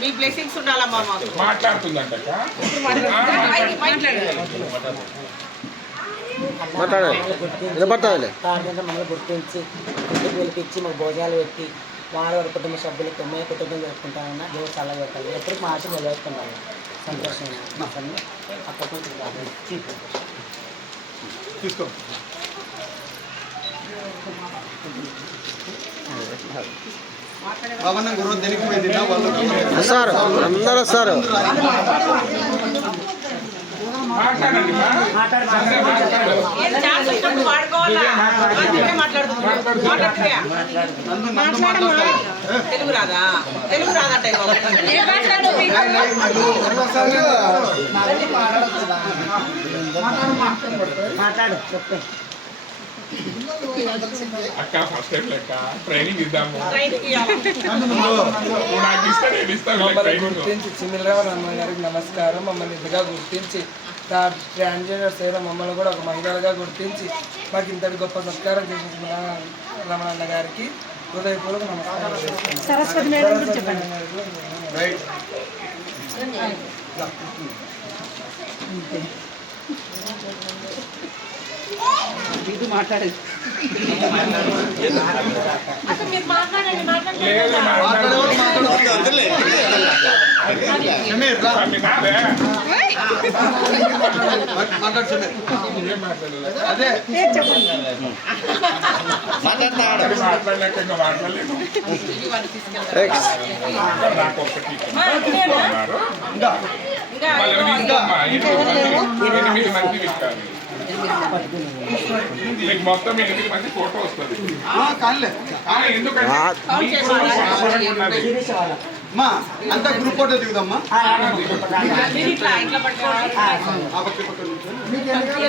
మీ blessings ఉండాలమ్మా మాకు. మాట్లాడుతుందంట వినపడతాది మమ్మల్ని గుర్తించి ఇంటికి పిలిపించి మాకు భోజనాలు పెట్టి వారి కుటుంబ సభ్యులకు మేము కుటుంబం జరుపుకుంటామన్నా దేవుడు చాలా పెట్టాలి. ఎప్పుడు మా ఆశ నిలబెట్టుకుంటాము సంతోషంగా అప్పటి తీసుకో సార్ అందరూ వస్తారు. తెలుగు రాదా? తెలుగు రాదంటే మాట్లాడు చెప్పే అక్క ఫస్ట్ టైం లెక్క ట్రైనింగ్ ఇద్దాము. గుర్తించి చిమ్మిలరావు అమ్మ గారికి నమస్కారం. మమ్మల్ని ఇంతగా గుర్తించి ట్రాన్స్జెండర్ సేవ మమ్మల్ని కూడా ఒక మహిళలుగా గుర్తించి మాకు ఇంతటి గొప్ప సత్కారం చేసిన రమణన్న గారికి హృదయపూర్వక నమస్కారం. సరస్వతి మేడం చెప్పండి. ఇది మాట్లాడేది మొత్తం 8 మంది ఫోటో వస్తుంది. ఎందుకంటే అంతా గ్రూప్ ఫోటో దిగుదమ్మా.